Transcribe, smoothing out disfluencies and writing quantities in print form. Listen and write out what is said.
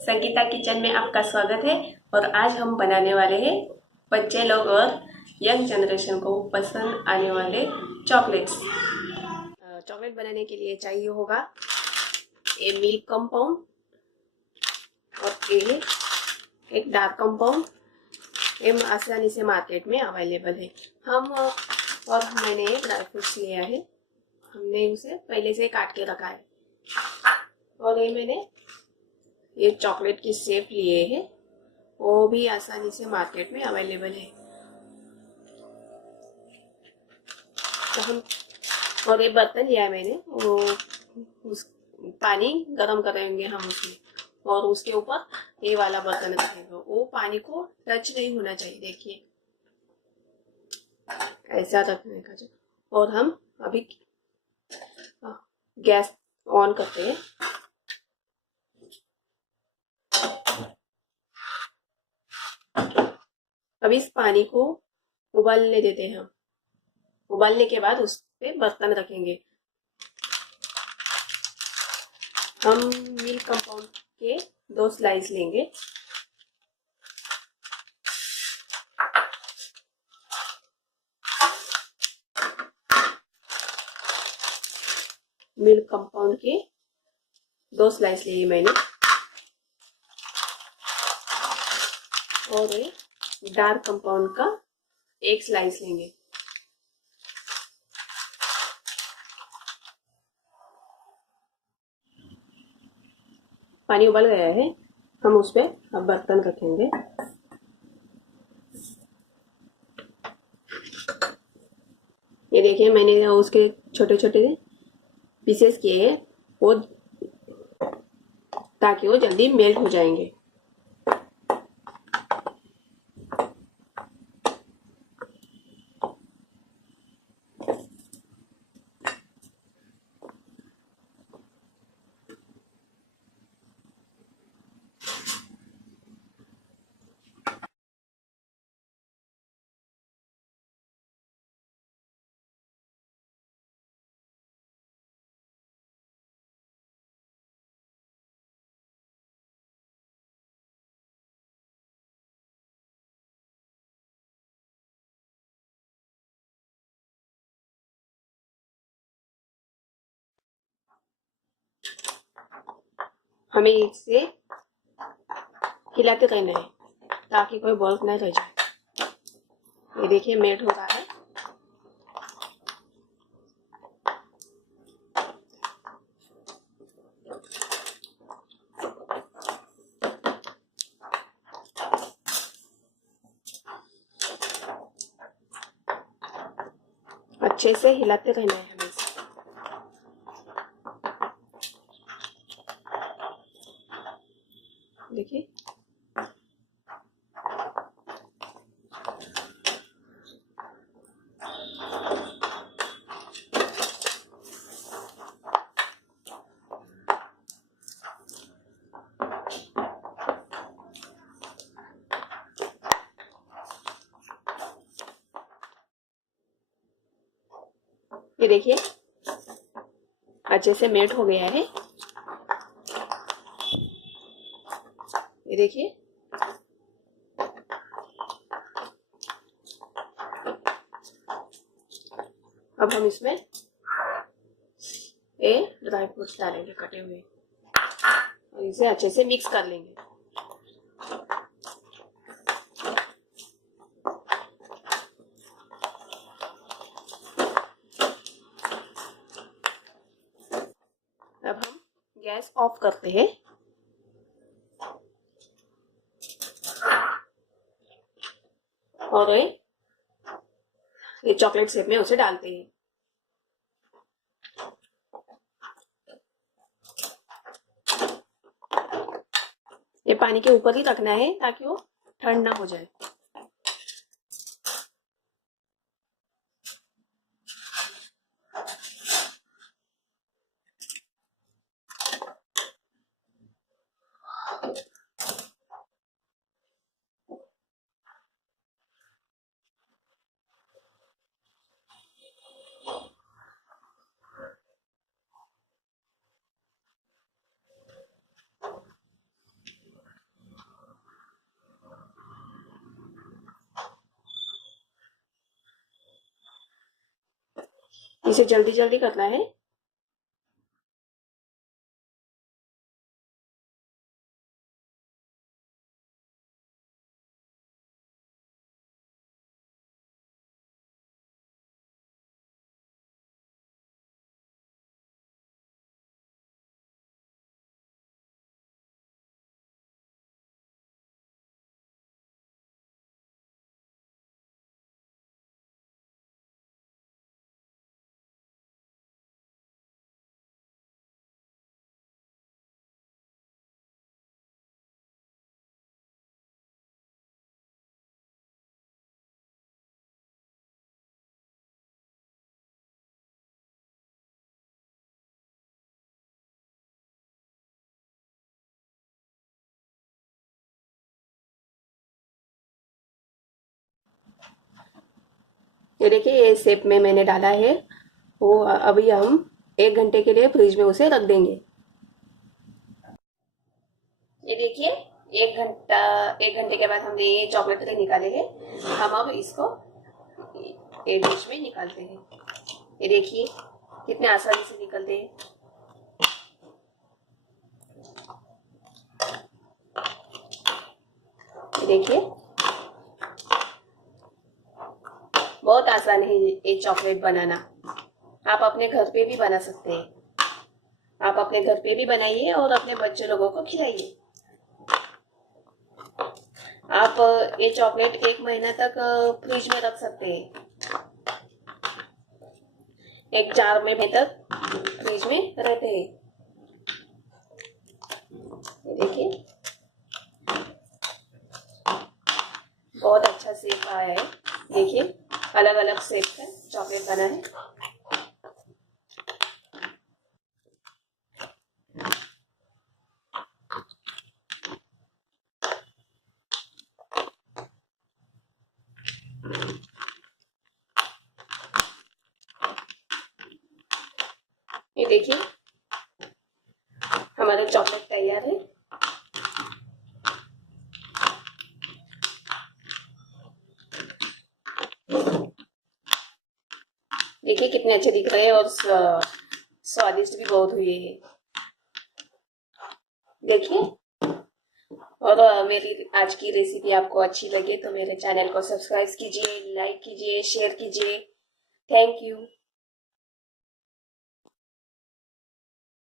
Sangeeta kitchen में आपका स्वागत है। और आज हम बनाने वाले हैं बच्चे लोग और यंग जनरेशन को पसंद आने वाले चॉकलेट्स। चॉकलेट बनाने के लिए चाहिए होगा ये मिल्क कंपाउंड और ये एक डार्क कंपाउंड। ये आसानी से मार्केट में अवेलेबल है। मैंने ड्राई फ्रूट्स लिया है, हमने उसे पहले से काट के रखा है। और ये चॉकलेट की शेप लिए हैं, वो भी आसानी से मार्केट में अवेलेबल है। तो हम और ये बर्तन लिया है मैंने, वो उस पानी गरम करेंगे हम उसमें, और उसके ऊपर ये वाला बर्तन रखेंगे। वो पानी को टच नहीं होना चाहिए, देखिए ऐसा रखने का। और हम अभी गैस ऑन करते हैं। अब इस पानी को उबालने देते हैं हम। उबालने के बाद उस पे बर्तन रखेंगे। हम मिल्क कंपाउंड के 2 स्लाइस लेंगे। मिल्क कंपाउंड के 2 स्लाइस लिए मैंने। और डार्क कंपाउंड का 1 स्लाइस लेंगे। पानी उबल गया है, हम उस पे अब बर्तन रखेंगे। ये देखिए मैंने उसके छोटे छोटे पीसेस किए हैं, वो ताकि वो जल्दी मेल्ट हो जाएंगे। हमें इसे हिलाते रहना है ताकि कोई बल्ब नहीं रह जाए। ये देखिए मेल्ट हो रहा है। अच्छे से हिलाते रहना है हमें इसे। देखिए ये देखिए अच्छे से मेल्ट हो गया है। ये देखिए अब हम इसमें ये ड्राई फ्रूट्स डालेंगे कटे हुए, और इसे अच्छे से मिक्स कर लेंगे। अब हम गैस ऑफ करते हैं। और ये चॉकलेट शेप में उसे डालते हैं। ये पानी के ऊपर ही रखना है ताकि वो ठंड ना हो जाए। इसे जल्दी जल्दी करना है। ये देखिए, ये शेप में मैंने डाला है। वो अभी हम 1 घंटे के लिए फ्रिज में उसे रख देंगे। ये देखिए, 1 घंटे के बाद हमने ये चॉकलेट ट्रे निकाले हैं। हम अब इसको ये डिश में निकालते हैं। ये देखिए कितने आसानी से निकलते हैं। ये देखिए, बहुत आसान है ये चॉकलेट बनाना। आप अपने घर पे भी बना सकते हैं। आप अपने घर पे भी बनाइए और अपने बच्चे लोगों को खिलाइए। आप ये चॉकलेट 1 महीना तक फ्रिज में रख सकते हैं। एक 4 महीने तक फ्रिज में रहते हैं। देखिए, बहुत अच्छा शेप आया है। देखिए, अलग अलग शेप का चॉकलेट बना है। ये देखिए, हमारा चॉकलेट तैयार है। देखिए कितने अच्छे दिख रहे हैं और स्वादिष्ट भी बहुत हुए हैं। देखिए, और मेरी आज की रेसिपी आपको अच्छी लगे तो मेरे चैनल को सब्सक्राइब कीजिए, लाइक कीजिए, शेयर कीजिए। Thank you.